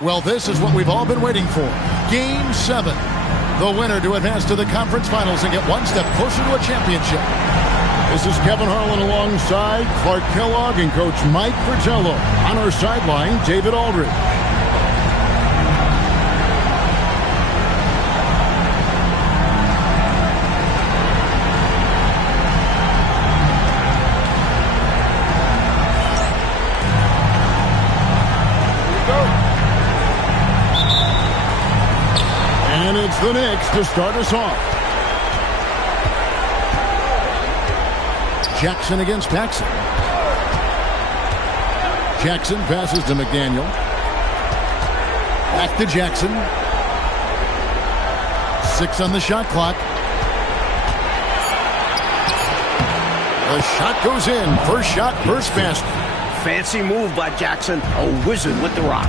Well, this is what we've all been waiting for. Game 7. The winner to advance to the conference finals and get one step closer to a championship. This is Kevin Harlan alongside Clark Kellogg and Coach Mike Fratello. On our sideline, David Aldridge. And it's the Knicks to start us off. Jackson against Paxson. Jackson passes to McDaniel. Back to Jackson. 6 on the shot clock. The shot goes in. First shot, first basket. Fancy move by Jackson. A wizard with the rock.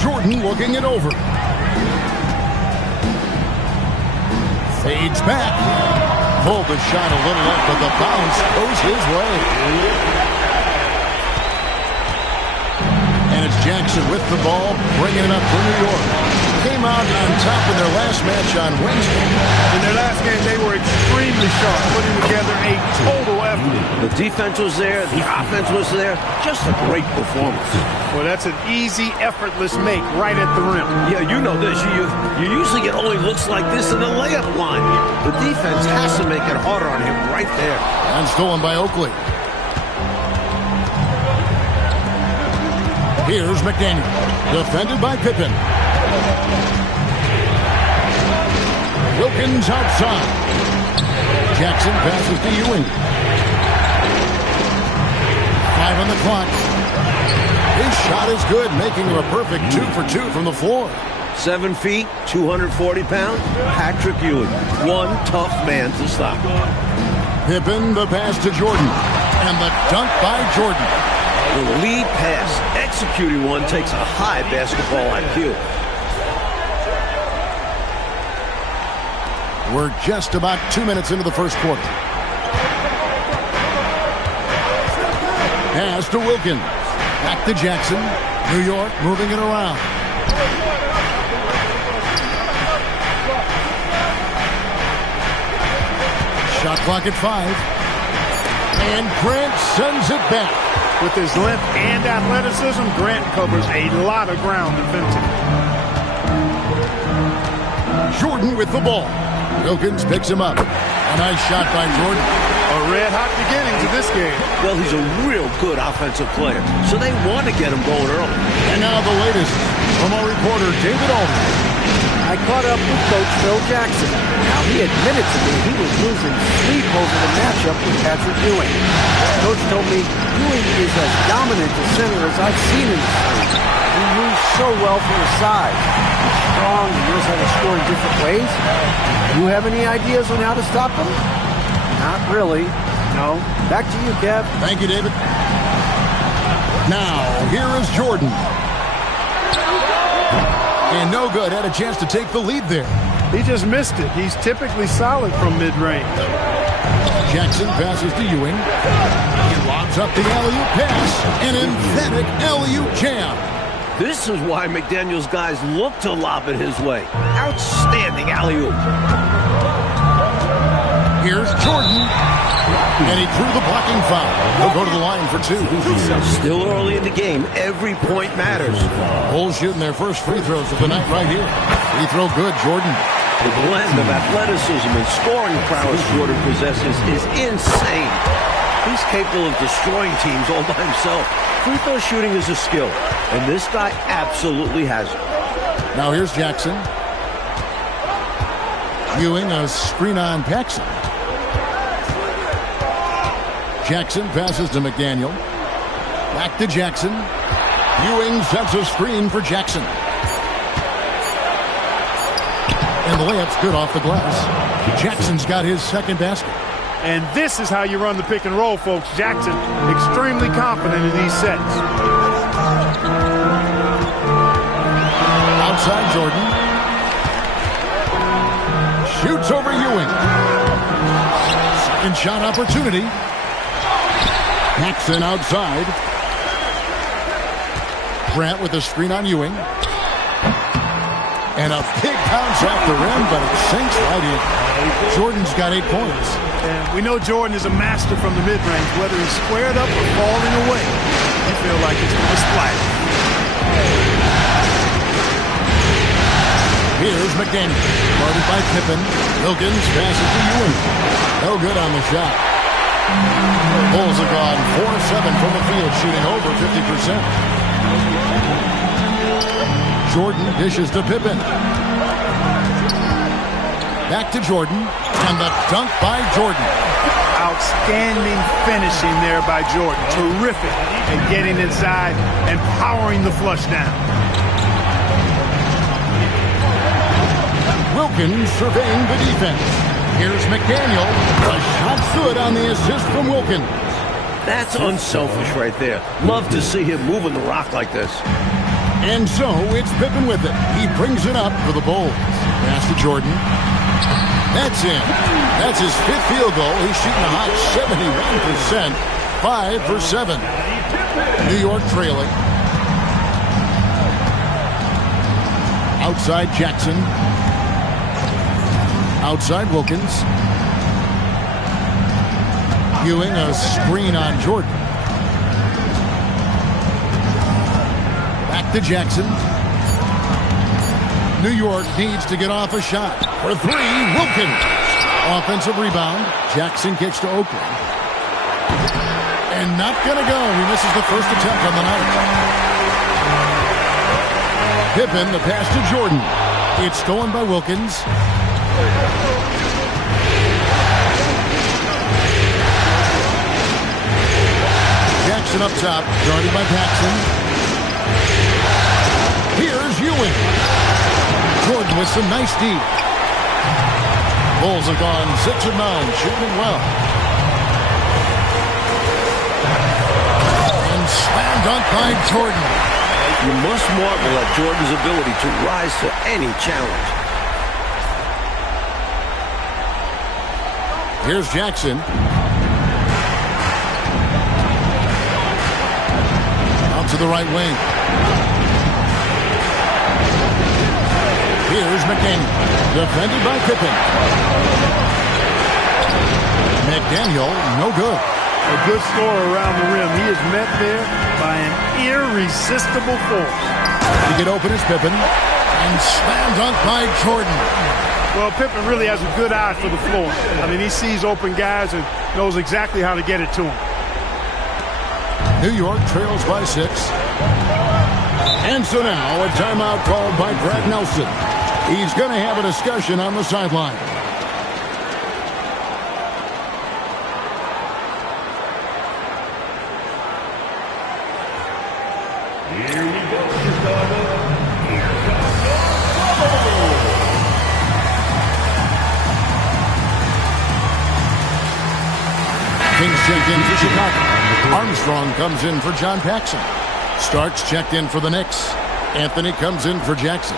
Jordan looking it over. Fades back. Pulled the shot a little up, but the bounce goes his way. And it's Jackson with the ball, bringing it up for New York. Came out on top in their last match on Wednesday. In their last game, they were extremely sharp, putting together a total effort. The defense was there. The offense was there. Just a great performance. Well, that's an easy, effortless make right at the rim. Yeah, you know this. You usually get only looks like this in the layup line. The defense has to make it harder on him right there. And stolen by Oakley. Here's McDaniel. Defended by Pippen. Wilkins outside. Jackson passes to Ewing. 5 on the clock. His shot is good, making him a perfect 2 for 2 from the floor. 7 feet, 240 pounds, Patrick Ewing. One tough man to stop. Pippen, the pass to Jordan. And the dunk by Jordan. The lead pass, executing one, takes a high basketball IQ. We're just about 2 minutes into the first quarter. Pass to Wilkins. Back to Jackson. New York moving it around. Shot clock at 5. And Grant sends it back. With his length and athleticism, Grant covers a lot of ground defensively. Jordan with the ball. Wilkins picks him up. A nice shot by Jordan. A red-hot beginning to this game. Well, he's a real good offensive player, so they want to get him going early. And now the latest from our reporter, David Aldridge. I caught up with Coach Phil Jackson. Now, he admitted to me he was losing sleep over the matchup with Patrick Ewing. Coach told me Ewing is as dominant a center as I've seen in this league. He moves so well for his size. He's strong, he knows how to score in different ways. Do you have any ideas on how to stop him? Not really. No. Back to you, Kev. Thank you, David. Now, here is Jordan. And no good. Had a chance to take the lead there. He just missed it. He's typically solid from mid-range. Jackson passes to Ewing. He lobs up the alley-oop pass. An emphatic alley-oop jam. This is why McDaniel's guys look to lob it his way. Outstanding alley-oop. Here's Jordan. And he drew the blocking foul. He'll go to the line for 2. Still early in the game. Every point matters. Bulls shooting their first free throws of the night right here. Free throw good, Jordan. The blend of athleticism and scoring prowess Jordan possesses is insane. He's capable of destroying teams all by himself. Free throw shooting is a skill, and this guy absolutely has it. Now here's Jackson. Ewing, a screen on Paxson. Jackson passes to McDaniel. Back to Jackson. Ewing sets a screen for Jackson. And the layup's good off the glass. Jackson's got his second basket. And this is how you run the pick and roll, folks. Jackson, extremely confident in these sets. Outside Jordan. Shoots over Ewing. Second shot opportunity. Paxson outside. Grant with a screen on Ewing. And a big bounce off the rim, but it sinks right in. Jordan's got 8 points. And we know Jordan is a master from the mid-range, whether he's squared up or falling away. You feel like it's going to splash. Here's McDaniel, guarded by Pippen. Wilkins passes to Ewing. No good on the shot. Bulls have gone 4-7 from the field, shooting over 50%. Jordan dishes to Pippen. Back to Jordan, and the dunk by Jordan. Outstanding finishing there by Jordan. Terrific at getting inside and powering the flush down. Wilkins surveying the defense. Here's McDaniel. A shot good on the assist from Wilkins. That's unselfish right there. Love to see him moving the rock like this. And so it's Pippen with it. He brings it up for the Bulls. Pass to Jordan. That's in. That's his 5th field goal. He's shooting a hot 71%. 5 for 7. New York trailing. Outside Jackson. Outside Wilkins. Ewing, a screen on Jordan. Back to Jackson. New York needs to get off a shot. For 3, Wilkins. Offensive rebound. Jackson kicks to Oakland. And not going to go. He misses the first attempt on the night. Pippen, the pass to Jordan. It's stolen by Wilkins. Jackson up top, guarded by Paxson. Here's Ewing. Jordan with some nice D. Bulls have gone 6 of 9, shooting well. And slam dunk by Jordan. You must marvel at Jordan's ability to rise to any challenge. Here's Jackson. Out to the right wing. Here's McDaniel, defended by Pippen. McDaniel, no good. A good scorer around the rim. He is met there by an irresistible force. To get open is Pippen. And slam dunk by Jordan. Well, Pippen really has a good eye for the floor. I mean, he sees open guys and knows exactly how to get it to them. New York trails by 6. And so now a timeout called by Brad Nelson. He's going to have a discussion on the sideline. Here we go, Chicago. Here comes the Kings checked in for Chicago. Armstrong comes in for John Paxson. Starks checked in for the Knicks. Anthony comes in for Jackson.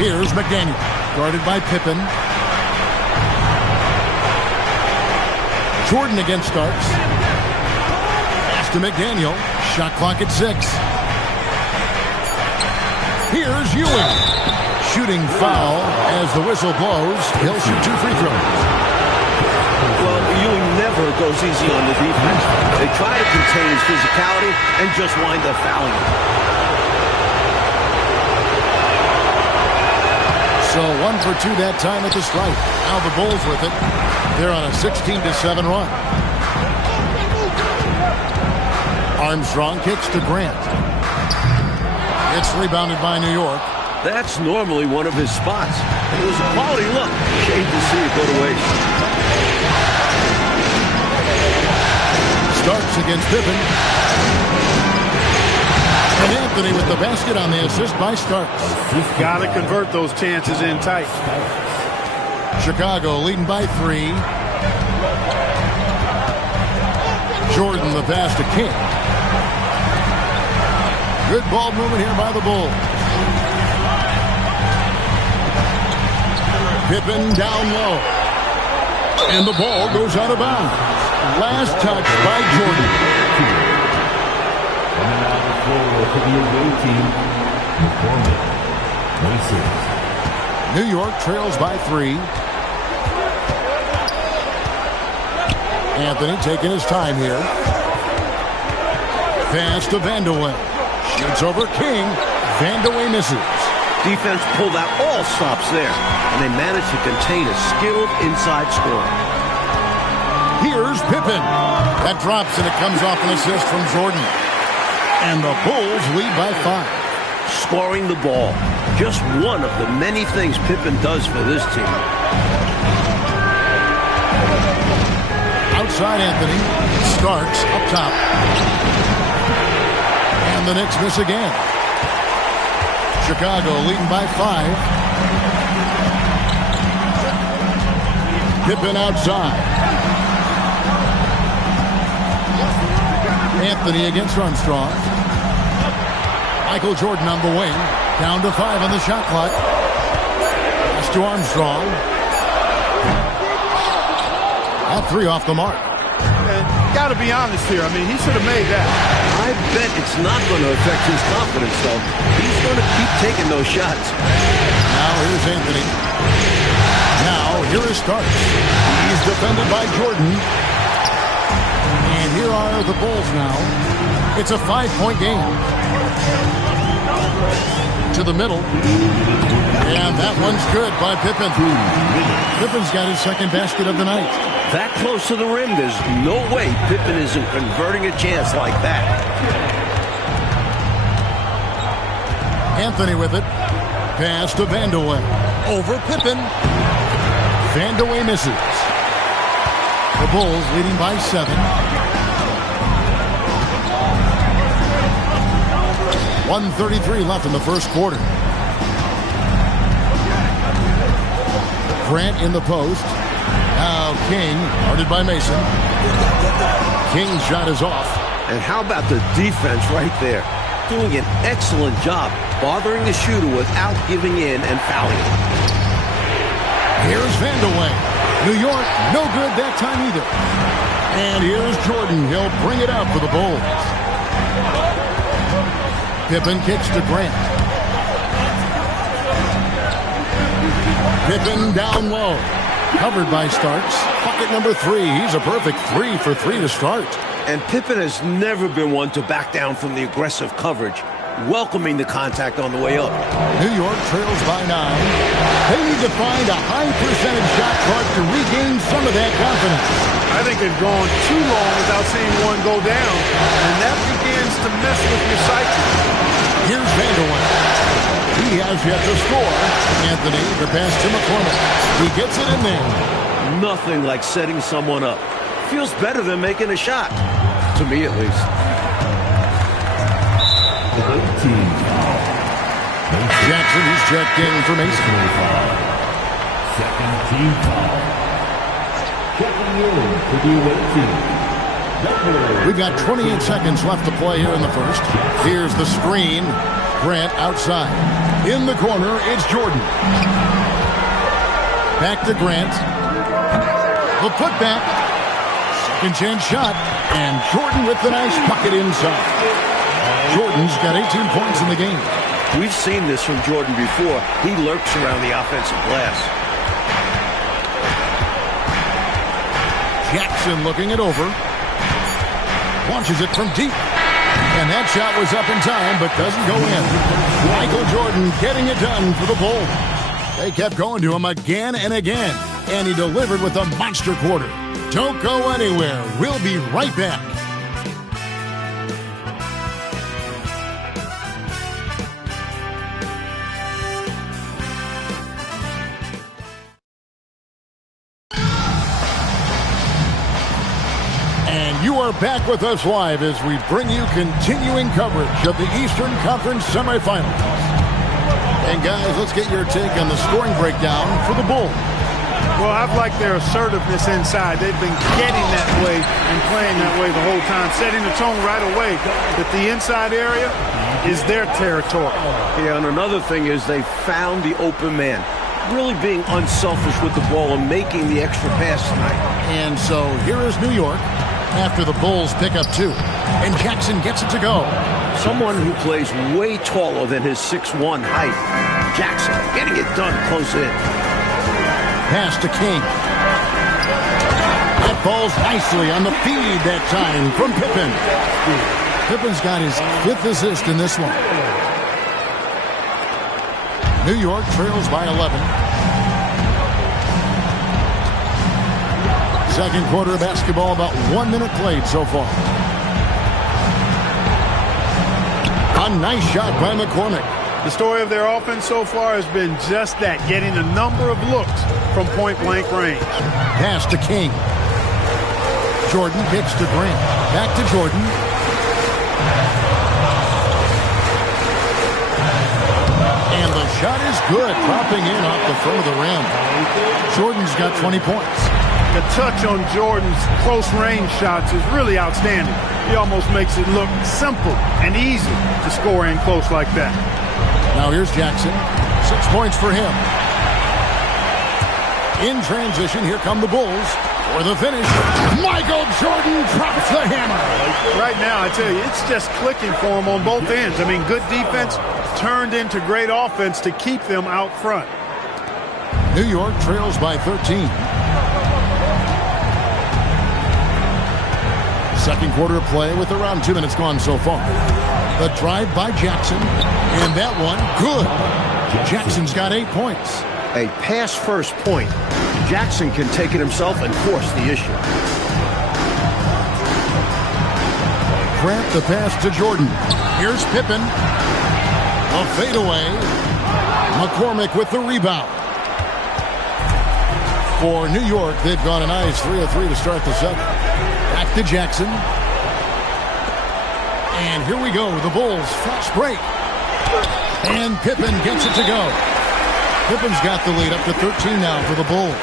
Here's McDaniel, guarded by Pippen. Jordan against Starks. Pass to McDaniel. Shot clock at 6. Here's Ewing. Shooting foul as the whistle blows. He'll shoot 2 free throws. Well, Ewing never goes easy on the defense. They try to contain his physicality and just wind up fouling him. So 1 for 2 that time at the stripe. Now the Bulls with it. They're on a 16-7 run. Armstrong kicks to Grant. It's rebounded by New York. That's normally one of his spots. It was a quality look. Shame to see it go to waste. Starks against Pippen. And Anthony with the basket on the assist by Starks. Got to convert those chances in tight. Chicago leading by 3. Jordan the pass to King. Good ball movement here by the Bulls. Pippen down low. And the ball goes out of bounds. Last touch by Jordan. Coming out the floor for the away team, Foreman, 26. New York trails by 3. Anthony taking his time here. Pass to Vandeweghe. Shoots over King. Vandeweghe misses. Defense pulled out all stops there, and they managed to contain a skilled inside scorer. Here's Pippen. That drops, and it comes off an assist from Jordan. And the Bulls lead by 5. Scoring the ball. Just one of the many things Pippen does for this team. Outside Anthony. Starks up top. And the Knicks miss again. Chicago leading by 5. Pippen outside. Anthony against Armstrong. Michael Jordan on the wing. Down to 5 on the shot clock. Pass to Armstrong. At 3 off the mark. Got to be honest here. I mean, he should have made that. I bet it's not going to affect his confidence, though. He's going to keep taking those shots. Now here's Anthony. Now here is Starks. He's defended by Jordan. And here are the Bulls now. It's a 5-point game. To the middle. And that one's good by Pippen. Pippen's got his second basket of the night. That close to the rim, there's no way Pippen isn't converting a chance like that. Anthony with it. Pass to Vandeweghe. Over Pippen. Vandeweghe misses. The Bulls leading by 7. 1:33 left in the first quarter. Grant in the post. Now King, guarded by Mason. King's shot is off. And how about the defense right there? Doing an excellent job bothering the shooter without giving in and fouling him. Here's Vandeweghe. New York, no good that time either. And here's Jordan. He'll bring it up for the Bulls. Pippen kicks to Grant. Pippen down low. Covered by Starks. Bucket number 3. He's a perfect 3 for 3 to start. And Pippen has never been one to back down from the aggressive coverage, welcoming the contact on the way up. New York trails by 9. They need to find a high percentage shot clock to regain some of that confidence. I think they've gone too long without seeing one go down, and that begins to mess with your psyche. Here's Vandeweghe. He has yet to score. Anthony, the pass to McCormick. He gets it in there. Nothing like setting someone up. Feels better than making a shot. To me, at least. Jackson, he's checked in for Mason. Second team foul. Checking in for the away team. We've got 28 seconds left to play here in the first. Here's the screen. Grant outside. In the corner, it's Jordan. Back to Grant. The putback. Second chance shot. And Jordan with the nice bucket inside. Jordan's got 18 points in the game. We've seen this from Jordan before. He lurks around the offensive glass. Jackson looking it over. Launches it from deep. And that shot was up in time, but doesn't go in. Michael Jordan getting it done for the Bulls. They kept going to him again and again. And he delivered with a monster quarter. Don't go anywhere. We'll be right back. You are back with us live as we bring you continuing coverage of the Eastern Conference Semifinals. And guys, let's get your take on the scoring breakdown for the Bulls. Well, I've liked their assertiveness inside. They've been getting that way and playing that way the whole time, setting the tone right away that the inside area is their territory. Yeah, and another thing is they found the open man. really being unselfish with the ball and making the extra pass tonight. And so here is New York after the Bulls pick up 2. And Jackson gets it to go. Someone who plays way taller than his 6'1" height. Jackson getting it done close in. Pass to King. That falls nicely on the feed that time from Pippen. Pippen's got his 5th assist in this one. New York trails by 11. Second quarter of basketball, about 1 minute played so far. A nice shot by McCormick. The story of their offense so far has been just that, getting a number of looks from point-blank range. Pass to King. Jordan kicks to Grant. Back to Jordan. And the shot is good, dropping in off the front of the rim. Jordan's got 20 points. The touch on Jordan's close-range shots is really outstanding. He almost makes it look simple and easy to score in close like that. Now here's Jackson. 6 points for him. In transition, here come the Bulls for the finish. Michael Jordan drops the hammer. Right now, I tell you, it's just clicking for him on both ends. I mean, good defense turned into great offense to keep them out front. New York trails by 13. Second quarter of play with around 2 minutes gone so far. The drive by Jackson, and that one, good. Jackson's got 8 points. A pass-first point. Jackson can take it himself and force the issue. Grant the pass to Jordan. Here's Pippen. A fadeaway. McCormick with the rebound. For New York, they've gone a nice 3 of 3 to start the second. Back to Jackson. And here we go. The Bulls fast break. And Pippen gets it to go. Pippen's got the lead up to 13 now for the Bulls.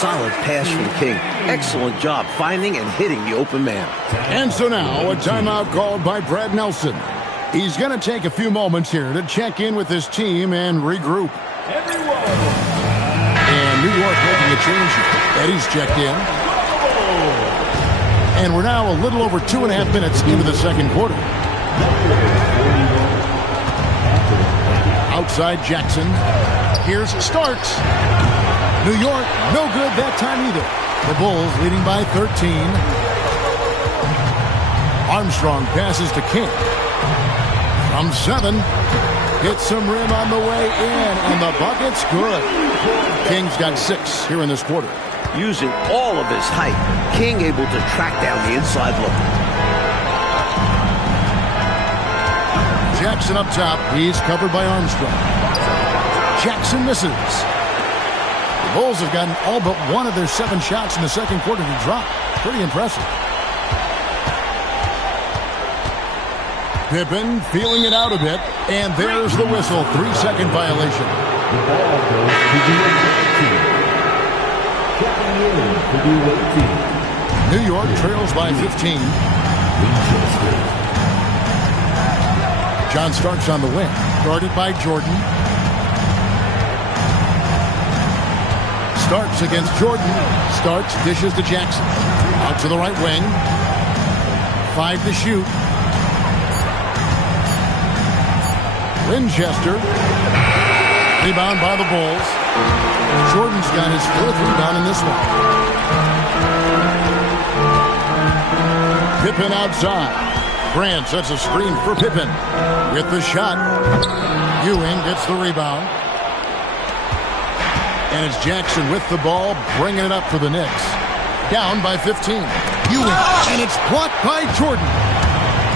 Solid pass from King. Excellent job finding and hitting the open man. And so now a timeout called by Brad Nelson. He's going to take a few moments here to check in with his team and regroup. And New York making a change. Eddie's checked in. And we're now a little over 2.5 minutes into the second quarter. Outside Jackson. Here's Starks. New York, no good that time either. The Bulls leading by 13. Armstrong passes to King. From 7. Hits some rim on the way in, and the bucket's good. King's got 6 here in this quarter. Using all of his height, King able to track down the inside look. Jackson up top. He's covered by Armstrong. Jackson misses. The Bulls have gotten all but 1 of their 7 shots in the second quarter to drop. Pretty impressive. Pippen feeling it out a bit, and there's the whistle. 3-second violation. The ball goes to the team. Checking in for the away team. New York trails by 15. John Starks on the wing, guarded by Jordan. Starks against Jordan. Starks dishes to Jackson. Out to the right wing. 5 to shoot. Winchester. Rebound by the Bulls. Jordan's got his 4th rebound in this one. Pippen outside. Grant sets a screen for Pippen. With the shot. Ewing gets the rebound. And it's Jackson with the ball, bringing it up for the Knicks. Down by 15. Ewing, and it's blocked by Jordan.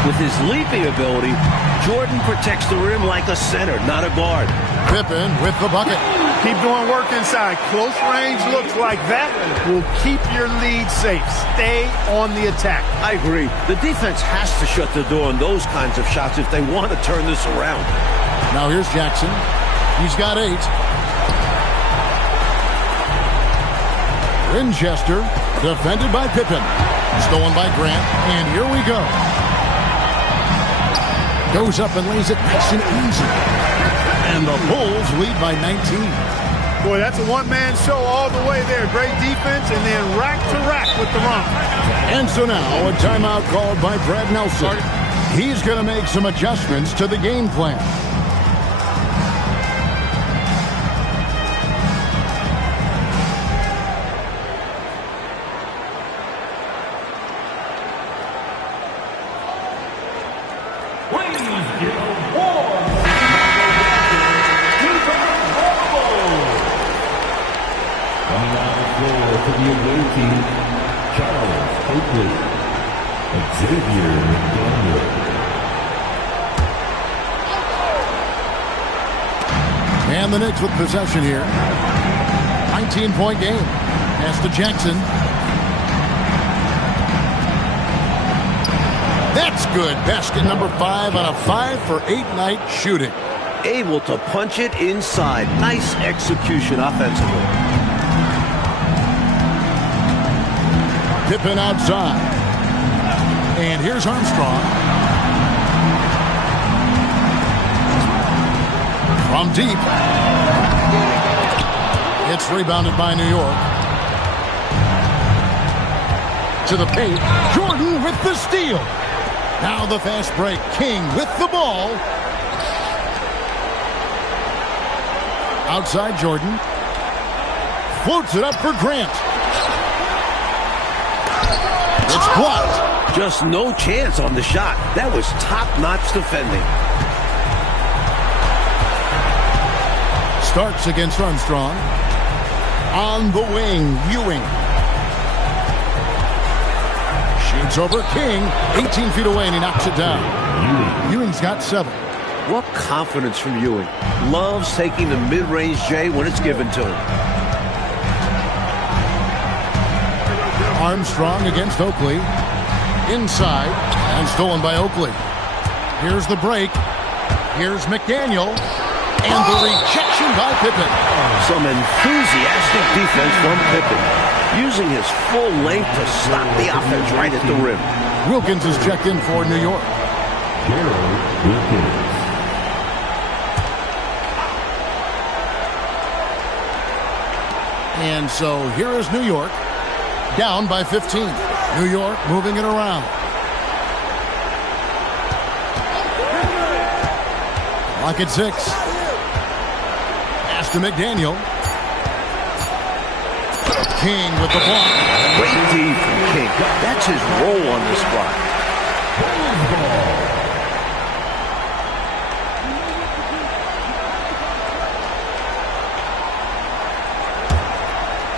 With his leaping ability, Jordan protects the rim like a center, not a guard. Pippen with the bucket. Keep doing work inside. Close range looks like that will keep your lead safe. Stay on the attack. I agree. The defense has to shut the door on those kinds of shots if they want to turn this around. Now here's Jackson. He's got 8. Winchester, defended by Pippen. Stolen by Grant, and here we go. Goes up and lays it nice and easy. And the Bulls lead by 19. Boy, that's a one-man show all the way there. Great defense and then rack to rack with the run. And so now a timeout called by Brad Nelson. He's going to make some adjustments to the game plan. And the Knicks with possession here. 19-point game. Pass to Jackson. That's good. Basket number 5 on a 5-for-8 night shooting. Able to punch it inside. Nice execution offensively. Pippen outside. And here's Armstrong. From deep. It's rebounded by New York. To the paint. Jordan with the steal. Now the fast break. King with the ball. Outside Jordan. Floats it up for Grant. It's blocked. Just no chance on the shot. That was top-notch defending. Starks against Armstrong. On the wing, Ewing. Shoots over King. 18 feet away, and he knocks it down. Ewing's got 7. What confidence from Ewing. Loves taking the mid-range J when it's given to him. Armstrong against Oakley. Inside, and stolen by Oakley. Here's the break. Here's McDaniel. And the rejection by Pippen. Some enthusiastic defense from Pippen. Using his full length to stop the offense right at the rim. Wilkins is checked in for New York. And so here is New York. Down by 15. New York moving it around. Lock at 6. To McDaniel. King with the block. Great D from King. That's his role on this block.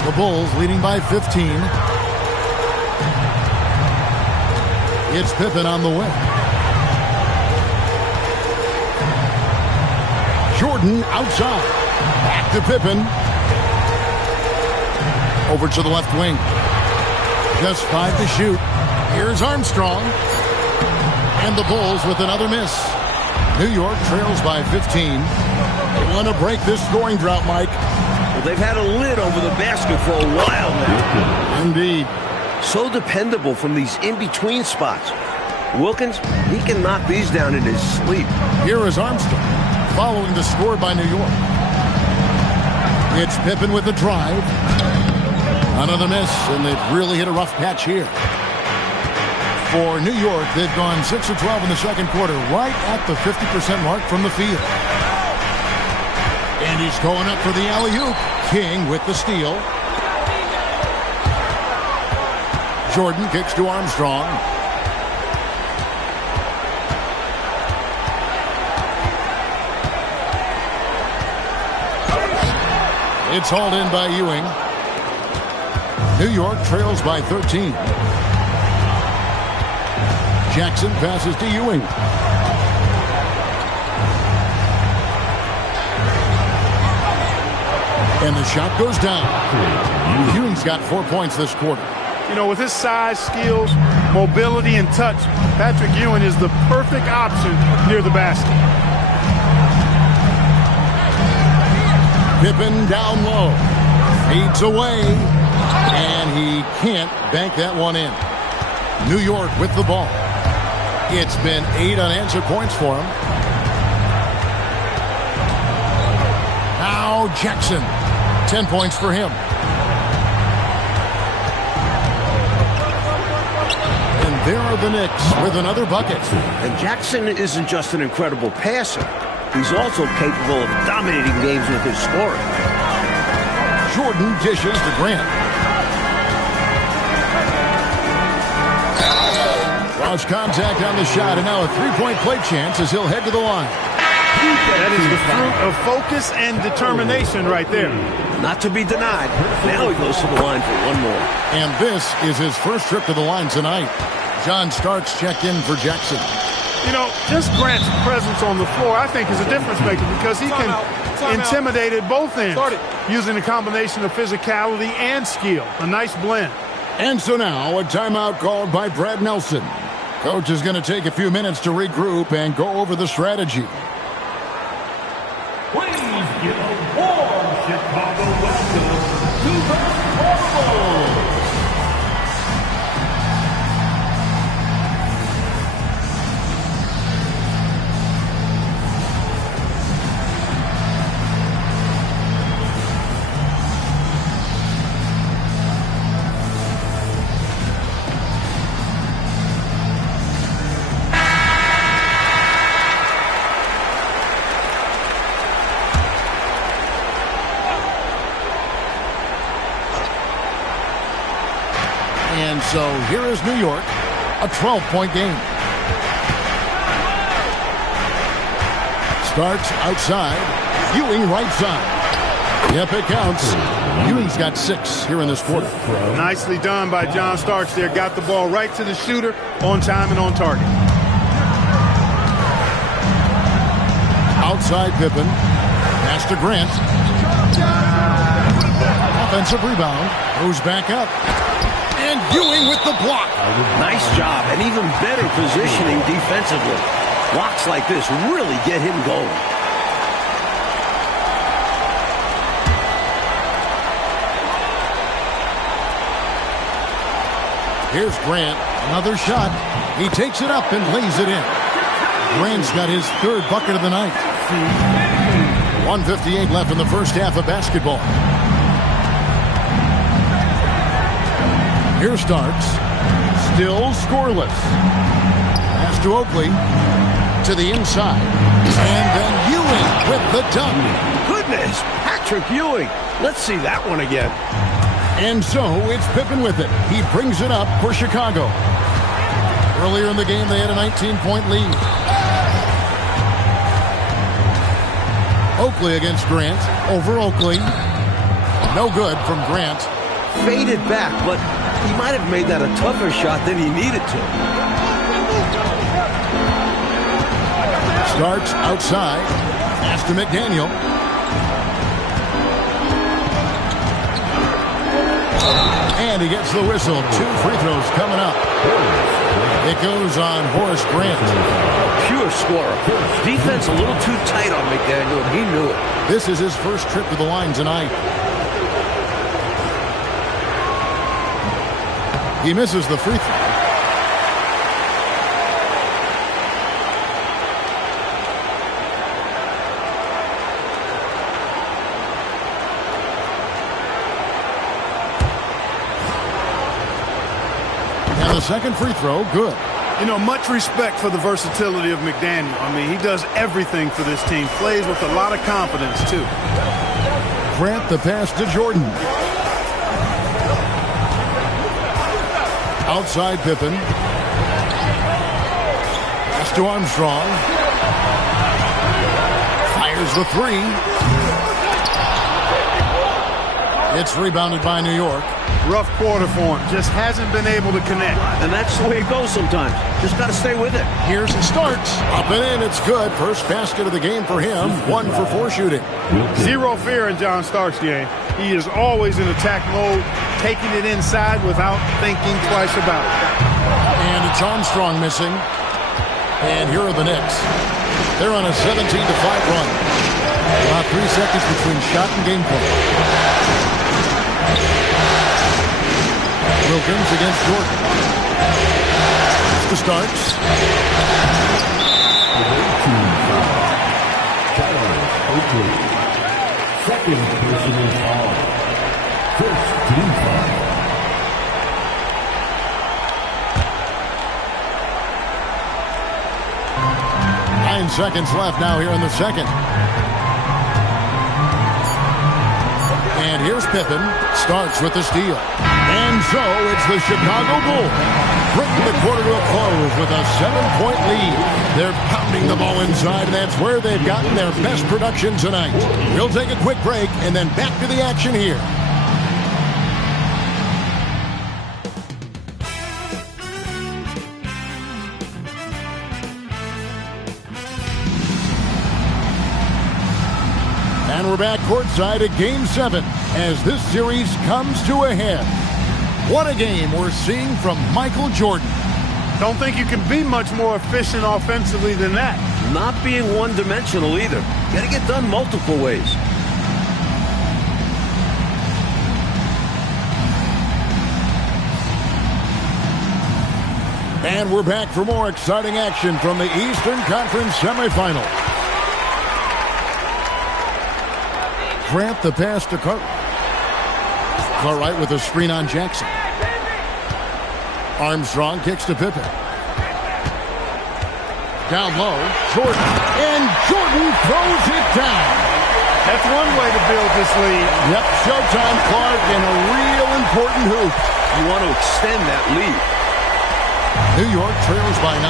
The Bulls leading by 15. It's Pippen on the wing. Jordan outside. Back to Pippen. Over to the left wing. Just 5 to shoot. Here's Armstrong. And the Bulls with another miss. New York trails by 15. They want to break this scoring drought, Mike. Well, they've had a lid over the basket for a while now. Indeed. So dependable from these in-between spots. Wilkins, he can knock these down in his sleep. Here is Armstrong following the score by New York. It's Pippen with the drive. Another miss, and they've really hit a rough patch here. For New York, they've gone 6 of 12 in the second quarter, right at the 50% mark from the field. And he's going up for the alley-oop. King with the steal. Jordan kicks to Armstrong. It's hauled in by Ewing. New York trails by 13. Jackson passes to Ewing. And the shot goes down. Ewing's got 4 points this quarter. You know, with his size, skills, mobility, and touch, Patrick Ewing is the perfect option near the basket. Pippen down low. Feeds away. And he can't bank that one in. New York with the ball. It's been 8 unanswered points for him. Now Jackson. 10 points for him. And there are the Knicks with another bucket. And Jackson isn't just an incredible passer. He's also capable of dominating games with his scoring. Jordan dishes to Grant. Lost contact on the shot, and now a three-point play chance as he'll head to the line. That is the fruit of focus and determination right there. Not to be denied. Now he goes to the line for one more. And this is his first trip to the line tonight. John Starks checked in for Jackson. You know, just Grant's presence on the floor, I think, is a difference maker because he can intimidate at both ends using a combination of physicality and skill. A nice blend. And so now a timeout called by Brad Nelson. Coach is going to take a few minutes to regroup and go over the strategy. Please give a warm Chicago welcome to the Portals. And so here is New York, a 12-point game. Starts outside, Ewing right side. Yep, it counts. Ewing's got 6 here in this quarter. Nicely done by John Starks there. Got the ball right to the shooter, on time and on target. Outside Pippen, pass to Grant. Offensive rebound, goes back up. And Ewing with the block. Nice job, and even better positioning defensively. Blocks like this really get him going. Here's Grant, another shot. He takes it up and lays it in. Grant's got his 3rd bucket of the night. 1:58 left in the first half of basketball. Here Starks, still scoreless. Pass to Oakley, to the inside. And then Ewing with the dunk. Goodness, Patrick Ewing. Let's see that one again. And so it's Pippen with it. He brings it up for Chicago. Earlier in the game, they had a 19-point lead. Oakley against Grant. Over Oakley. No good from Grant. Faded back, but he might have made that a tougher shot than he needed to. Starts outside. Pass to McDaniel. And he gets the whistle. 2 free throws coming up. It goes on Horace Grant. Pure scorer. Defense a little too tight on McDaniel, and he knew it. This is his first trip to the line tonight. He misses the free throw. And the second free throw, good. You know, much respect for the versatility of McDaniel. I mean, he does everything for this team. Plays with a lot of confidence, too. Grant the pass to Jordan. Outside Pippen. Pass to Armstrong. Fires the 3. It's rebounded by New York. Rough quarter for him. Just hasn't been able to connect. And that's the way it goes sometimes. Just got to stay with it. Here's the Starks. Up and in. It's good. First basket of the game for him. 1 for 4 shooting. Zero fear in John Starks' game. He is always in attack mode, taking it inside without thinking twice about it. And it's Armstrong missing. And here are the Knicks. They're on a 17-5 run. About 3 seconds between shot and game point. Wilkins against Jordan. It's the Starks. Second personal foul. First team foul. 9 seconds left now here in the second. And here's Pippen. Starts with the steal. And so it's the Chicago Bulls bringing the quarter to a close with a 7-point lead. They're pounding the ball inside, and that's where they've gotten their best production tonight. We'll take a quick break and then back to the action here. And we're back courtside at Game 7 as this series comes to a head. What a game we're seeing from Michael Jordan. Don't think you can be much more efficient offensively than that. Not being one-dimensional either. Got to get done multiple ways. And we're back for more exciting action from the Eastern Conference Semifinals. Grant the pass to Cartwright. Cartwright with a screen on Jackson. Armstrong kicks to Pippen. Down low, Jordan. And Jordan throws it down. That's one way to build this lead. Yep, showtime, Clark, and a real important hoop. You want to extend that lead. New York trails by 9.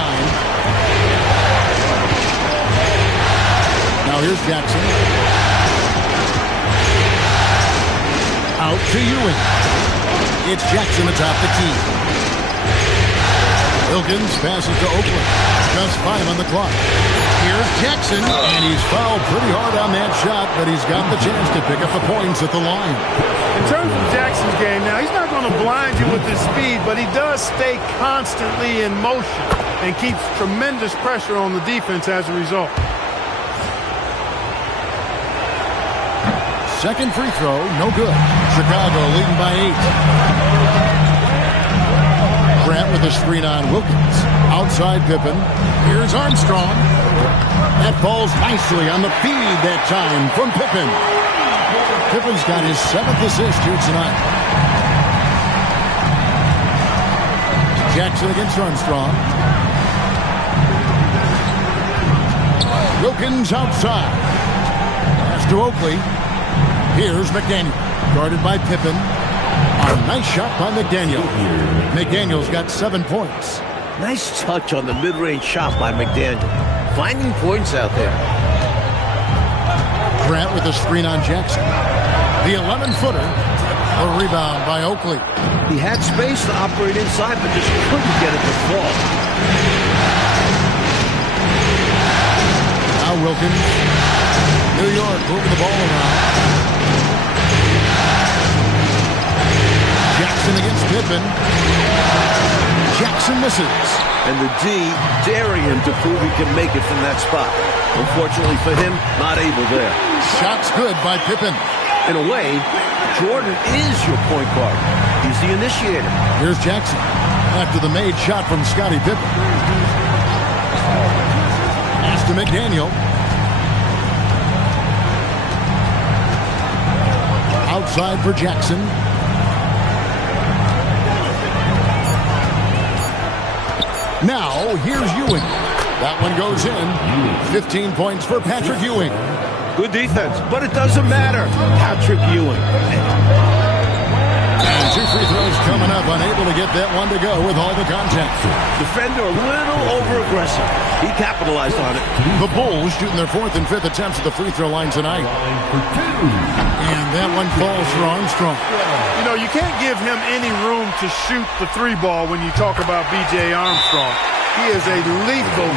Now here's Jackson. Out to Ewing. It's Jackson atop the key. Wilkins passes to Oakland. Just 5 on the clock. Here's Jackson, and he's fouled pretty hard on that shot, but he's got the chance to pick up the points at the line. In terms of Jackson's game, now he's not going to blind you with his speed, but he does stay constantly in motion and keeps tremendous pressure on the defense as a result. Second free throw, no good. Chicago leading by 8. Grant with a screen on Wilkins. Outside Pippen. Here's Armstrong. That falls nicely on the feed that time from Pippen. Pippen's got his 7th assist here tonight. Jackson against Armstrong. Wilkins outside. Pass to Oakley. Here's McDaniel, guarded by Pippen. A nice shot by McDaniel. McDaniel's got 7 points. Nice touch on the mid-range shot by McDaniel. Finding points out there. Grant with a screen on Jackson. The 11-footer. A rebound by Oakley. He had space to operate inside, but just couldn't get it to fall. Now Wilkins. New York moving the ball around. Jackson against Pippen. Jackson misses. And the D daring him to prove he can make it from that spot. Unfortunately for him, not able there. Shot's good by Pippen. In a way, Jordan is your point guard. He's the initiator. Here's Jackson after the made shot from Scottie Pippen. Pass to McDaniel. Outside for Jackson. Now, here's Ewing. That one goes in. 15 points for Patrick Ewing. Good defense, but it doesn't matter. Patrick Ewing. And 2 free throws coming up. Unable to get that one to go with all the contact. Defender a little over-aggressive. He capitalized on it. The Bulls shooting their 4th and 5th attempts at the free throw line tonight. And that one falls for Armstrong. You know, you can't give him any room to shoot the 3-ball when you talk about B.J. Armstrong. He is a lethal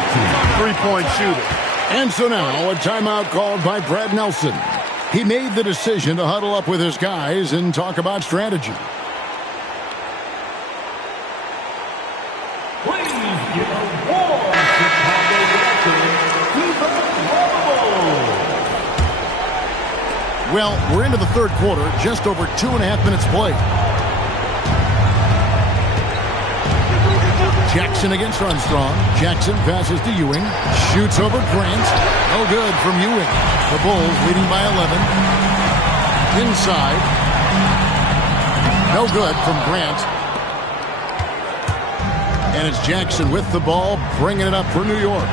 3-point shooter. And so now a timeout called by Brad Nelson. He made the decision to huddle up with his guys and talk about strategy. Please give a warm Chicago welcome to the Bulls. Well, we're into the 3rd quarter, just over 2.5 minutes played. Jackson against Armstrong. Jackson passes to Ewing. Shoots over Grant. No good from Ewing. The Bulls leading by 11. Inside. No good from Grant. And it's Jackson with the ball, bringing it up for New York.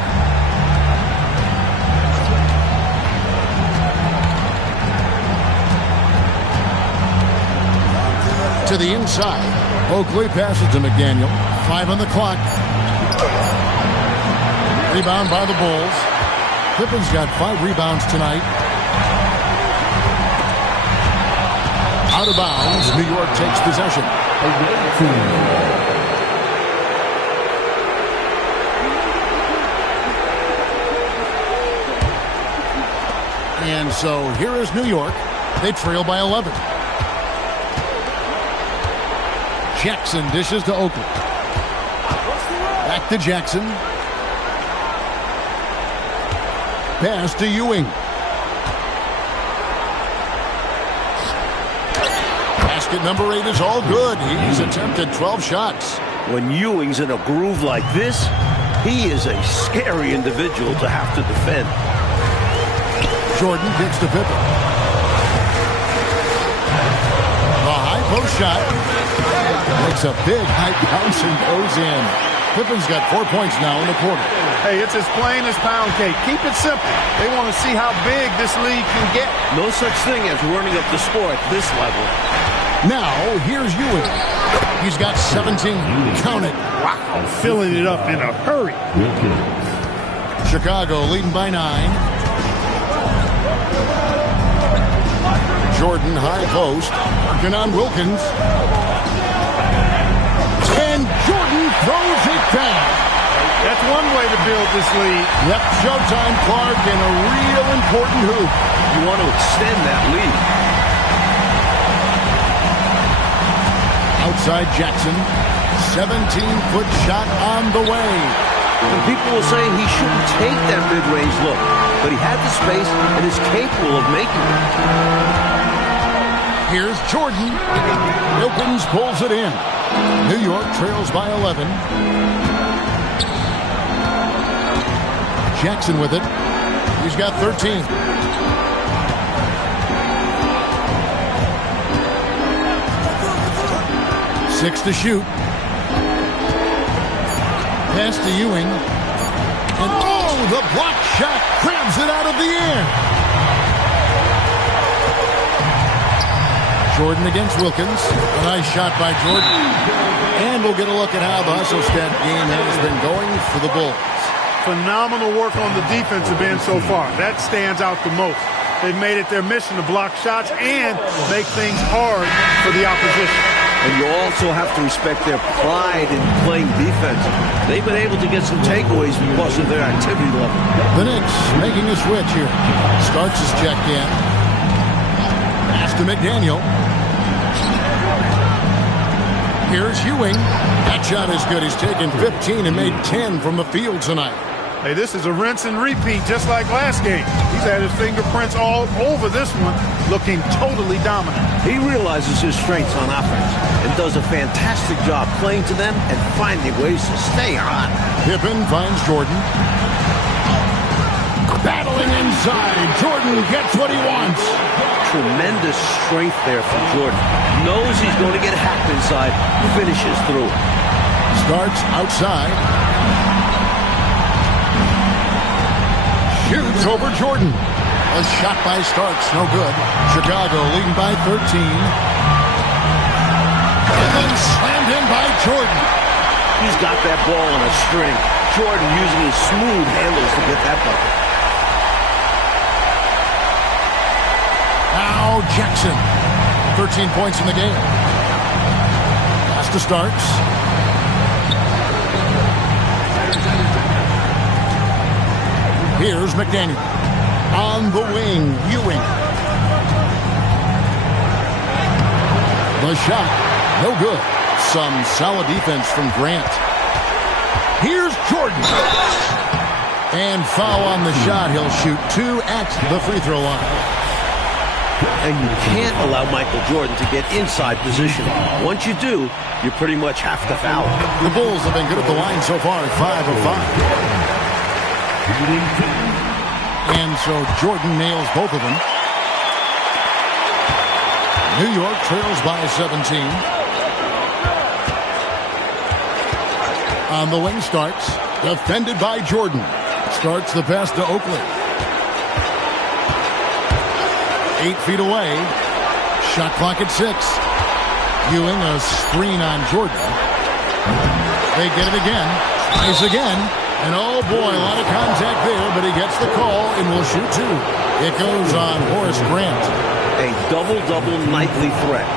To the inside. Oakley passes to McDaniel. 5 on the clock. Rebound by the Bulls. Pippen's got 5 rebounds tonight. Out of bounds. New York takes possession. And so here is New York. They trail by 11. Jackson dishes to Oakley. Back to Jackson. Pass to Ewing. Basket number 8 is all good. He's attempted 12 shots. When Ewing's in a groove like this, he is a scary individual to have to defend. Jordan gets to Pippen. The high post shot. Makes a big high bounce and goes in. Pippen's got 4 points now in the quarter. Hey, it's as plain as pound cake. Keep it simple. They want to see how big this league can get. No such thing as running up the score at this level. Now, here's Ewing. He's got 17. Count it. Wow, filling it up in a hurry. Chicago leading by 9. Jordan, high post. Working on Wilkins. And Jordan throws it down. That's one way to build this lead. Yep, showtime, Clark, and a real important hoop. You want to extend that lead. Outside Jackson. 17-foot shot on the way. And people will say he shouldn't take that mid-range look, but he had the space and is capable of making it. Here's Jordan. Wilkins pulls it in. New York trails by 11. Jackson with it. He's got 13. Six to shoot. Pass to Ewing. And oh, the block shot grabs it out of the air. Jordan against Wilkins. A nice shot by Jordan. And we'll get a look at how the Hustle-Stat game has been going for the Bulls. Phenomenal work on the defensive end so far. That stands out the most. They've made it their mission to block shots and make things hard for the opposition. And you also have to respect their pride in playing defense. They've been able to get some takeaways because of their activity level. The Knicks making a switch here. Starks is checked in. Pass to McDaniel. Here's Ewing. That shot is good. He's taken 15 and made 10 from the field tonight. Hey, this is a rinse and repeat just like last game. He's had his fingerprints all over this one, looking totally dominant. He realizes his strengths on offense and does a fantastic job playing to them and finding ways to stay hot. Pippen finds Jordan. Battling inside. Jordan gets what he wants. Tremendous strength there from Jordan. Knows he's going to get hacked inside. Finishes through. Starts outside. Shoots over Jordan. A shot by Starks. No good. Chicago leading by 13. And then slammed in by Jordan. He's got that ball on a string. Jordan using his smooth handles to get that bucket. Now Jackson. 13 points in the game. Pass to Starks. Here's McDaniel. On the wing, Ewing. The shot, no good. Some solid defense from Grant. Here's Jordan. And foul on the shot. He'll shoot 2 at the free throw line. And you can't allow Michael Jordan to get inside position. Once you do, you pretty much have to foul. The Bulls have been good at the line so far at 5 of 5. And so Jordan nails both of them. New York trails by 17. On the wing starts. Defended by Jordan. Starts the pass to Oakley. 8 feet away. Shot clock at 6. Ewing a screen on Jordan. They get it again. Tries again. And oh boy, a lot of contact there, but he gets the call and will shoot 2. It goes on Horace Grant. A double-double nightly threat.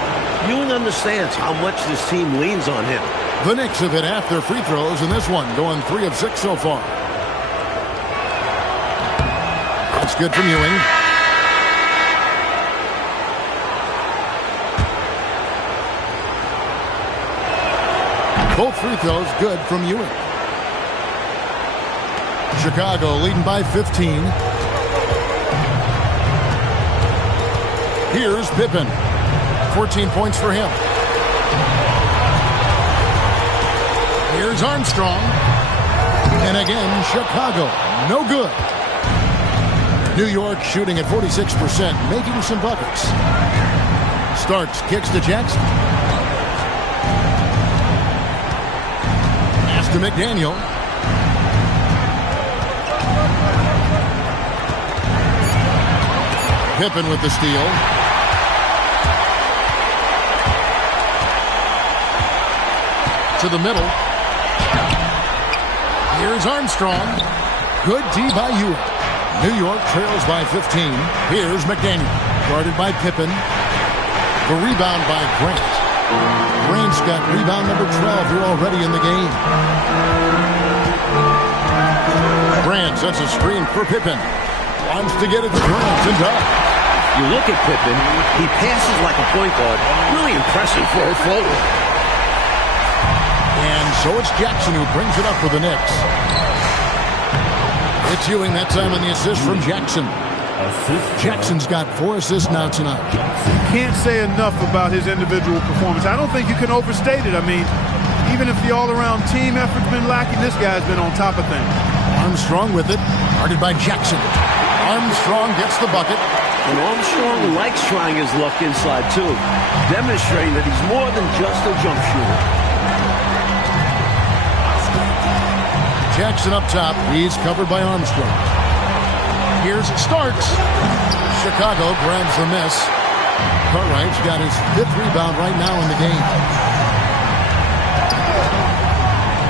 Ewing understands how much this team leans on him. The Knicks have hit half their free throws in this one, going 3 of 6 so far. That's good from Ewing. Both free throws good from Ewing. Chicago leading by 15. Here's Pippen. 14 points for him. Here's Armstrong. And again, Chicago. No good. New York shooting at 46%, making some buckets. Starks kicks to Jackson. Pass to McDaniel. Pippen with the steal. To the middle. Here's Armstrong. Good D by Ewing. New York trails by 15. Here's McDaniel. Guarded by Pippen. The rebound by Grant. Grant's got rebound number 12 here already in the game. Grant sets a screen for Pippen. Wants to get it to Grant and up. You look at Pippen, he passes like a point guard. Really impressive for a forward. And so it's Jackson who brings it up for the Knicks. It's Ewing that time on the assist from Jackson. Jackson's got 4 assists now tonight. Can't say enough about his individual performance. I don't think you can overstate it. I mean, even if the all-around team effort's been lacking, this guy's been on top of things. Armstrong with it, guarded by Jackson. Armstrong gets the bucket. And Armstrong likes trying his luck inside, too, demonstrating that he's more than just a jump shooter. Jackson up top. He's covered by Armstrong. Here's Starks. Chicago grabs the miss. Cartwright's got his 5th rebound right now in the game.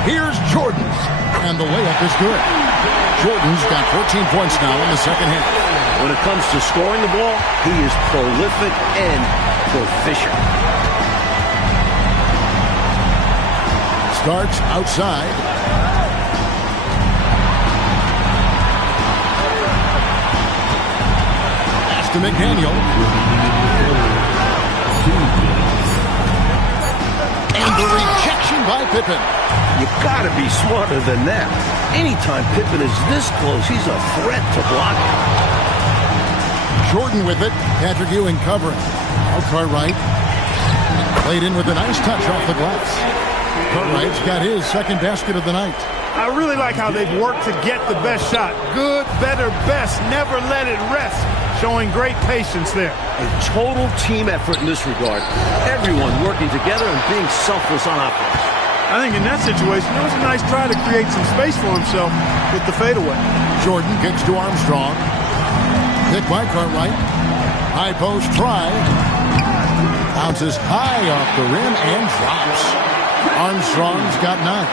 Here's Jordan. And the layup is good. Jordan's got 14 points now in the second half. When it comes to scoring the ball, he is prolific and proficient. Starks outside. Pass to McDaniel. And the rejection by Pippen. You gotta be smarter than that. Anytime Pippen is this close, he's a threat to block it. Jordan with it. Patrick Ewing covering. Now Cartwright. Played in with a nice touch off the glass. Cartwright's got his second basket of the night. I really like how they've worked to get the best shot. Good, better, best. Never let it rest. Showing great patience there. A total team effort in this regard. Everyone working together and being selfless on offense. I think in that situation, it was a nice try to create some space for himself with the fadeaway. Jordan kicks to Armstrong. Hit by Cartwright. High post try. Bounces high off the rim and drops. Armstrong's got 9.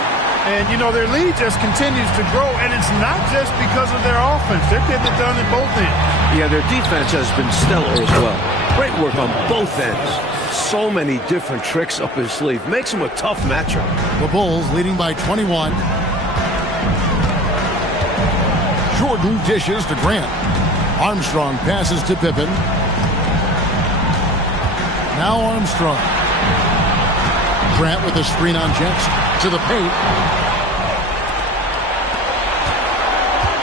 And, you know, their lead just continues to grow, and it's not just because of their offense. They're getting it done at both ends. Yeah, their defense has been stellar as well. Great work on both ends. So many different tricks up his sleeve. Makes him a tough matchup. The Bulls leading by 21. Jordan dishes to Grant. Armstrong passes to Pippen. Now Armstrong. Grant with a screen on Jackson. To the paint.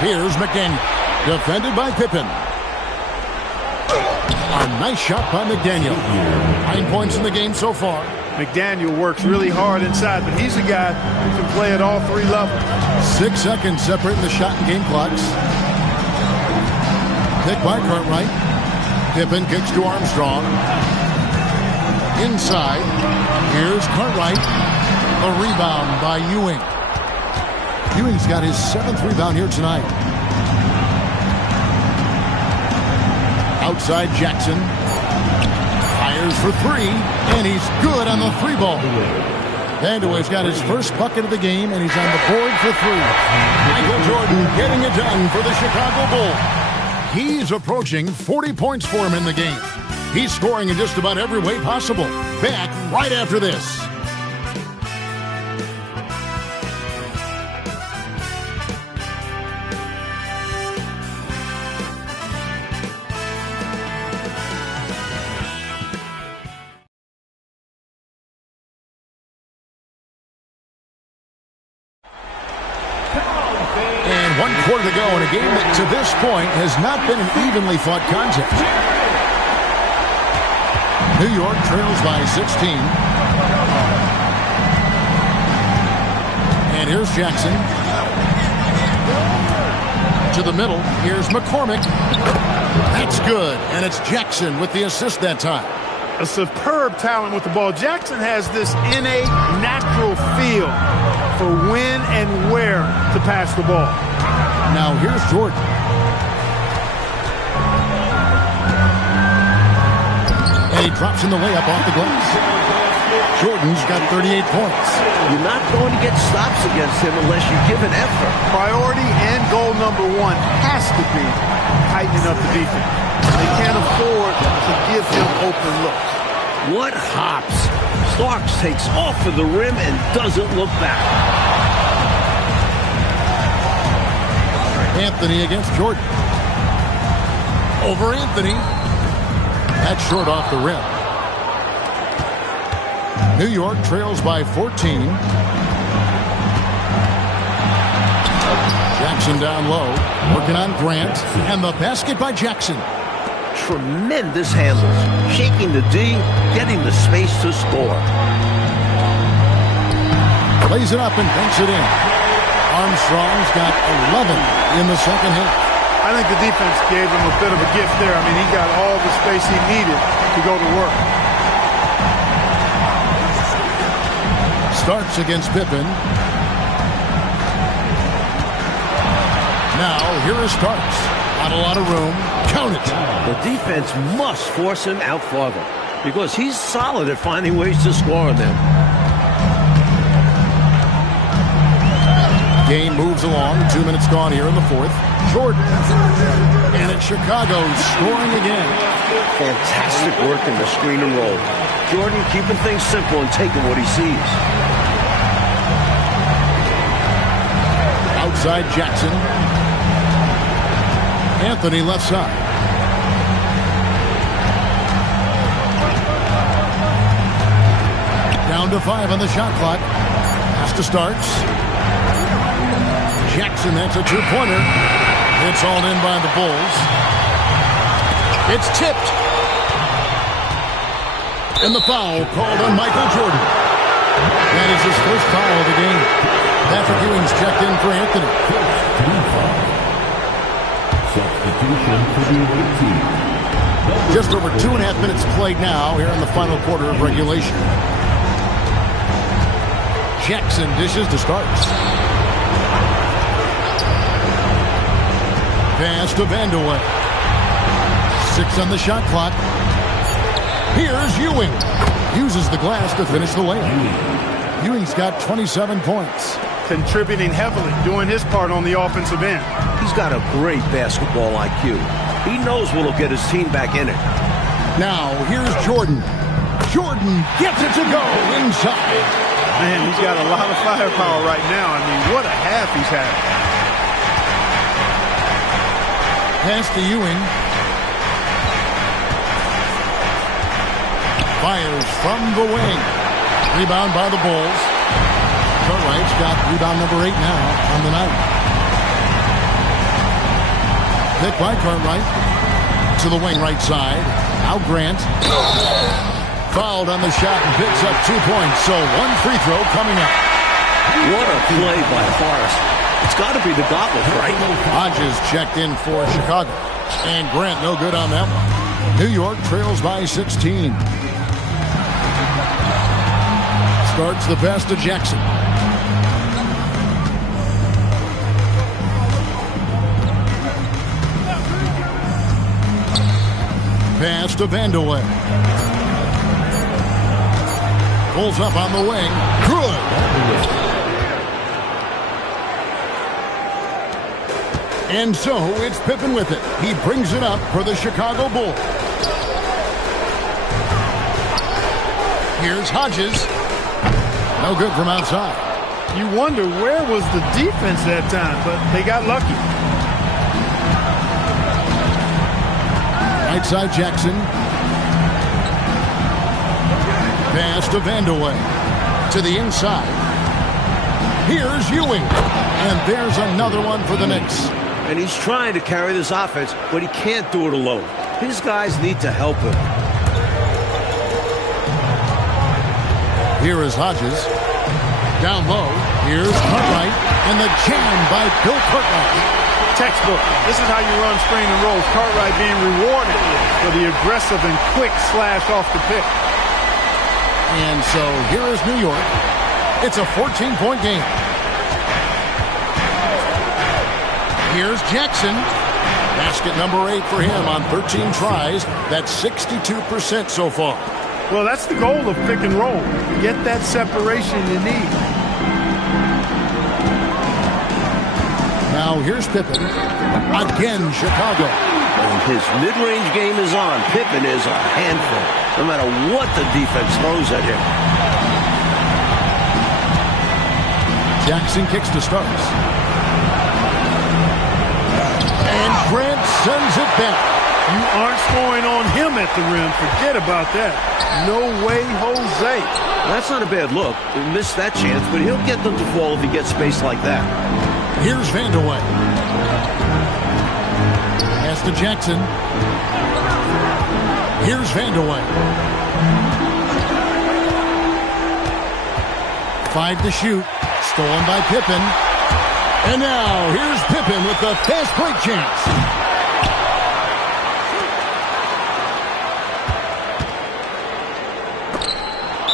Here's McDaniel. Defended by Pippen. A nice shot by McDaniel. 9 points in the game so far. McDaniel works really hard inside, but he's a guy who can play at all 3 levels. 6 seconds separating the shot and game clocks. Picked by Cartwright. Pippen kicks to Armstrong. Inside. Here's Cartwright. A rebound by Ewing. Ewing's got his 7th rebound here tonight. Outside Jackson. Fires for 3. And he's good on the 3-ball. Vandeweghe's got his first bucket of the game, and he's on the board for 3. Michael Jordan getting it done for the Chicago Bulls. He's approaching 40 points for him in the game. He's scoring in just about every way possible. Back right after this. And 1 quarter to go in a game that to this point has not been an evenly fought contest. New York trails by 16. And here's Jackson. To the middle. Here's McCormick. That's good. And it's Jackson with the assist that time. A superb talent with the ball. Jackson has this innate, natural feel for when and where to pass the ball. Now here's Jordan. And he drops in the layup off the glass. Jordan's got 38 points. You're not going to get stops against him unless you give an effort. Priority and goal number 1 has to be tightening up the defense. They can't afford to give him open looks. What hops. Starks takes off for the rim and doesn't look back. Anthony against Jordan. Over Anthony. That's short off the rim. New York trails by 14. Jackson down low. Working on Grant. And the basket by Jackson. Tremendous handles. Shaking the D, getting the space to score. Plays it up and banks it in. Armstrong's got 11 in the second half. I think the defense gave him a bit of a gift there. I mean, he got all the space he needed to go to work. Starks against Pippen. Now, here is Starks. Not a lot of room. Count it. The defense must force him out farther because he's solid at finding ways to score on them. Game moves along. 2 minutes gone here in the 4th. Jordan. And it's Chicago scoring again. Fantastic work in the screen and roll. Jordan keeping things simple and taking what he sees. Outside Jackson. Anthony left side. Down to 5 on the shot clock. Pass to Starks. Jackson, that's a 2-pointer. It's all in by the Bulls. It's tipped. And the foul called on Michael Jordan. That is his first foul of the game. Patrick Ewing's checked in for Anthony. Substitution for the other team. Just over 2.5 minutes played now here in the final quarter of regulation. Jackson dishes to Starks. Pass to Vandeweghe. 6 on the shot clock. Here's Ewing. Uses the glass to finish the layup. Ewing's got 27 points. Contributing heavily, doing his part on the offensive end. He's got a great basketball IQ. He knows what'll get his team back in it. Now, here's Jordan. Jordan gets it to go inside. Man, he's got a lot of firepower right now. I mean, what a half he's had. Pass to Ewing. Fires from the wing. Rebound by the Bulls. Cartwright's got rebound number 8 now on the night. Pick by Cartwright. To the wing right side. Now Grant. Fouled on the shot and picks up 2 points. So 1 free throw coming up. What a play by Forrest. It's got to be the gauntlet, right? Hodges checked in for Chicago. And Grant no good on that one. New York trails by 16. Starts the pass to Jackson. Pass to Vandeweghe. Pulls up on the wing. Good. And so it's Pippen with it. He brings it up for the Chicago Bulls. Here's Hodges. No good from outside. You wonder where was the defense that time, but they got lucky. Right side Jackson. Pass to Vandeweghe. To the inside. Here's Ewing. And there's another one for the Knicks. And he's trying to carry this offense, but he can't do it alone. His guys need to help him. Here is Hodges. Down low. Here's Cartwright. And the jam by Bill Cartwright. Textbook. This is how you run screen and rolls. Cartwright being rewarded for the aggressive and quick slash off the pick. And so here is New York. It's a 14-point game. Here's Jackson. Basket number 8 for him on 13 tries. That's 62% so far. Well, that's the goal of pick and roll. Get that separation you need. Now here's Pippen. Again, Chicago. And his mid-range game is on. Pippen is a handful, no matter what the defense throws at him. Jackson kicks to Starks. And Grant sends it back. You aren't scoring on him at the rim. Forget about that. No way, Jose. That's not a bad look. He missed that chance, but he'll get them to fall if he gets space like that. Here's Vandeweghe. Pass to Jackson. Here's Vandeweghe. 5 to shoot. Stolen by Pippen. And now here's Pippen with the fast break chance.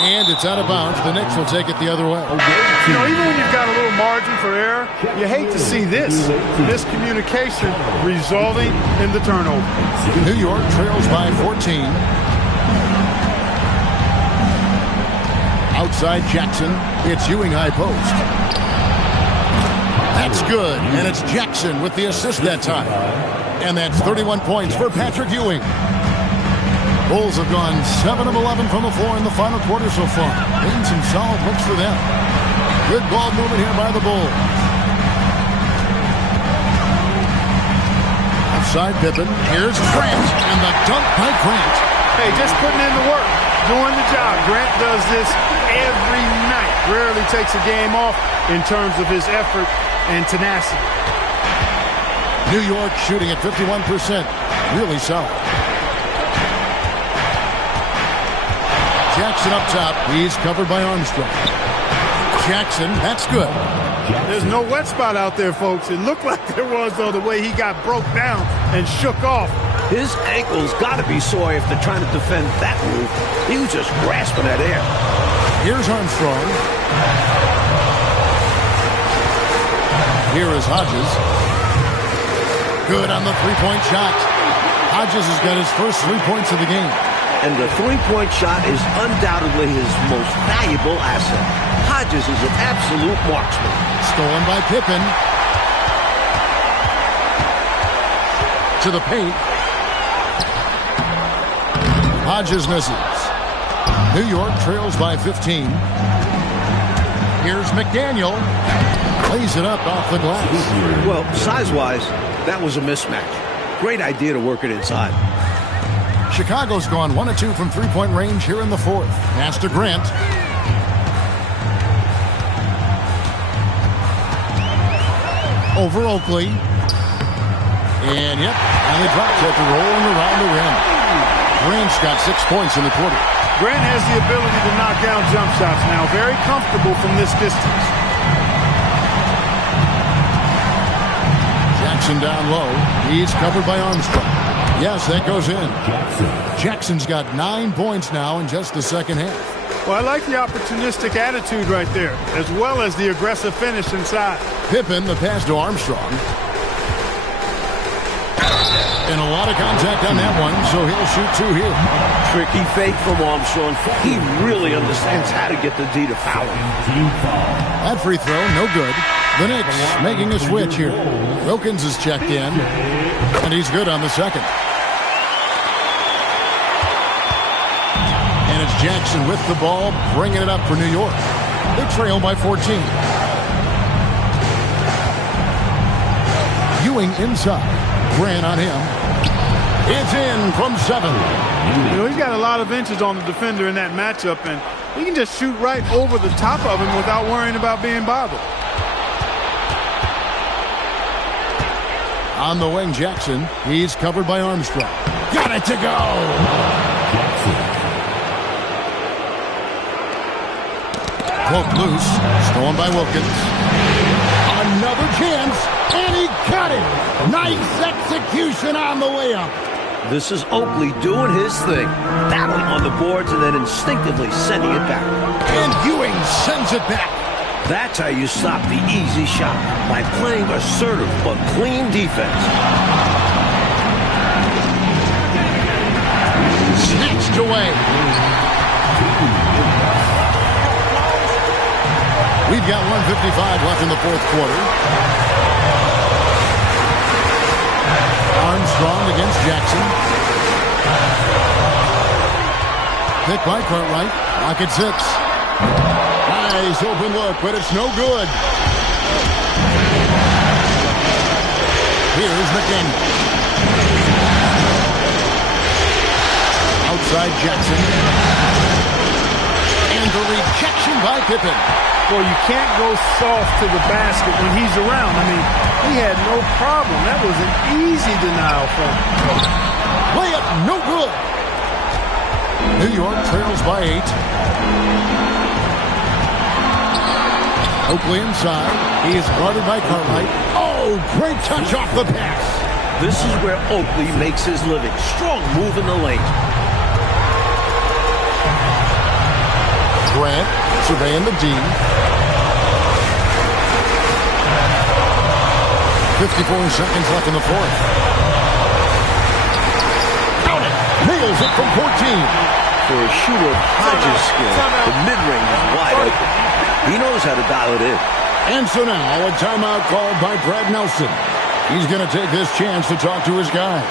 And it's out of bounds. The Knicks will take it the other way. You know, even when you've got a little margin for error, you hate to see this miscommunication resulting in the turnover. New York trails by 14. Outside Jackson. It's Ewing high post. That's good. And it's Jackson with the assist that time. And that's 31 points for Patrick Ewing. Bulls have gone 7 of 11 from the floor in the final quarter so far. Getting some solid looks for them. Good ball movement here by the Bulls. Outside Pippen. Here's Grant. And the dunk by Grant. Hey, just putting in the work. Doing the job. Grant does this every night. Rarely takes a game off in terms of his effort and tenacity. New York shooting at 51%. Really solid. Jackson up top. He's covered by Armstrong. Jackson, that's good. There's no wet spot out there, folks. It looked like there was, though, the way he got broke down and shook off. His ankle's got to be sore if they're trying to defend that move. He was just grasping at air. Here's Armstrong. Here is Hodges. Good on the three-point shot. Hodges has got his first 3 points of the game. And the three-point shot is undoubtedly his most valuable asset. Hodges is an absolute marksman. Stolen by Pippen. To the paint. Hodges misses. New York trails by 15. Here's McDaniel. Lays it up off the glass. Well, size-wise, that was a mismatch. Great idea to work it inside. Chicago's gone 1 of 2 from three-point range here in the fourth. Pass to Grant. Over Oakley. And yep, finally drops after rolling around the rim. Grant's got 6 points in the quarter. Grant has the ability to knock down jump shots now. Very comfortable from this distance. Jackson down low. He's covered by Armstrong. Yes, that goes in. Jackson's got 9 points now in just the second half. Well, I like the opportunistic attitude right there, as well as the aggressive finish inside. Pippen, the pass to Armstrong. And a lot of contact on that one, so he'll shoot two here. Tricky fake from Armstrong. He really understands how to get the D to foul him. That free throw, no good. The Knicks making a switch here. Wilkins is checked in, and he's good on the second. And it's Jackson with the ball, bringing it up for New York. They trail by 14. Ewing inside. Grant on him. It's in from 7. You know, he's got a lot of inches on the defender in that matchup, and he can just shoot right over the top of him without worrying about being bothered. On the wing, Jackson. He's covered by Armstrong. Got it to go. Broke loose. Stolen by Wilkins. Another chance, and he got it. Nice execution on the layup. This is Oakley doing his thing, battling on the boards and then instinctively sending it back. And Ewing sends it back. That's how you stop the easy shot, by playing assertive but clean defense. Snatched away. We've got 1:55 left in the fourth quarter. Armstrong against Jackson. Picked by Cartwright. Rocket 6. Nice open look, but it's no good. Here's McDaniel. Outside Jackson. And the rejection by Pippen. Well, you can't go soft to the basket when he's around. I mean, he had no problem. That was an easy denial for him. Layup, no good. New York trails by 8. Oakley inside. He is guarded by Cartwright. Oh, great touch off the pass. This is where Oakley makes his living. Strong move in the lane. Grant surveying the D. 54 seconds left in the fourth. Count it. Nails it from 14. For a shooter of Hodges' skill, the mid-range is wide open. He knows how to dial it in. And so now a timeout called by Brad Nelson. He's going to take this chance to talk to his guys.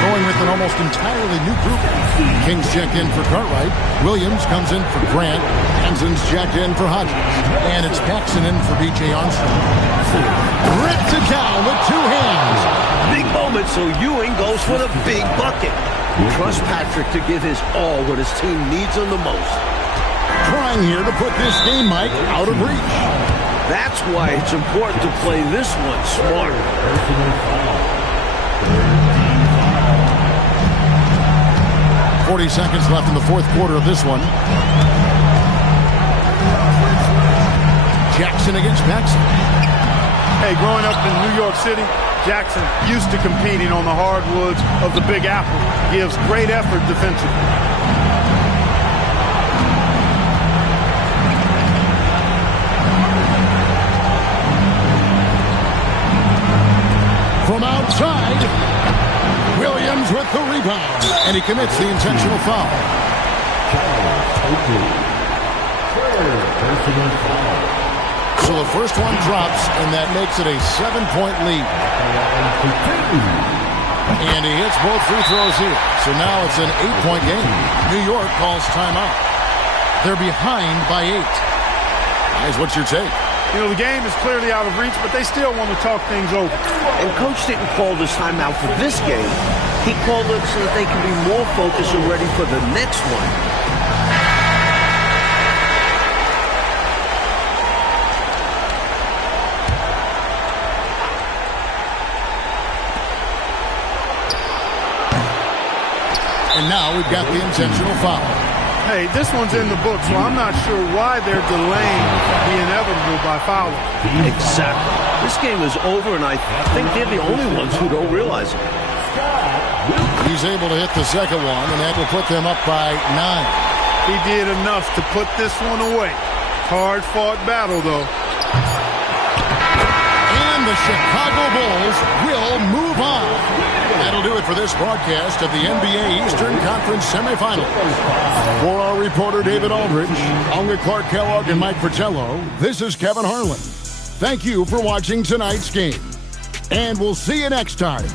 Going with an almost entirely new group. Kings check in for Cartwright. Williams comes in for Grant. Hansen's checked in for Hodges. And it's Paxson in for B.J. Armstrong. Ripped it down with two hands. Big moment, so Ewing goes for the big bucket. Trust Patrick to give his all when his team needs him the most. Trying here to put this game, Mike, out of reach. That's why it's important to play this one smart. 40 seconds left in the fourth quarter of this one. Jackson against Paxson. Hey, growing up in New York City, Jackson used to competing on the hardwoods of the Big Apple. Gives great effort defensively. From outside, Williams with the rebound, and he commits the intentional foul. So the first one drops, and that makes it a 7-point lead. And he hits both free throws here. So now it's an 8-point game. New York calls timeout. They're behind by 8. Guys, what's your take? You know, the game is clearly out of reach, but they still want to talk things over. And Coach didn't call this timeout for this game. He called it so that they can be more focused and ready for the next one. And now we've got the intentional foul. Hey, this one's in the book, so I'm not sure why they're delaying the inevitable by fouling. Exactly. This game is over, and I think they're the only ones who don't realize it. He's able to hit the second one, and that will put them up by 9. He did enough to put this one away. Hard-fought battle, though. And the Chicago Bulls will move on. That'll do it for this broadcast of the NBA Eastern Conference Semifinals. For our reporter David Aldridge, along with Clark Kellogg and Mike Fratello, this is Kevin Harlan. Thank you for watching tonight's game. And we'll see you next time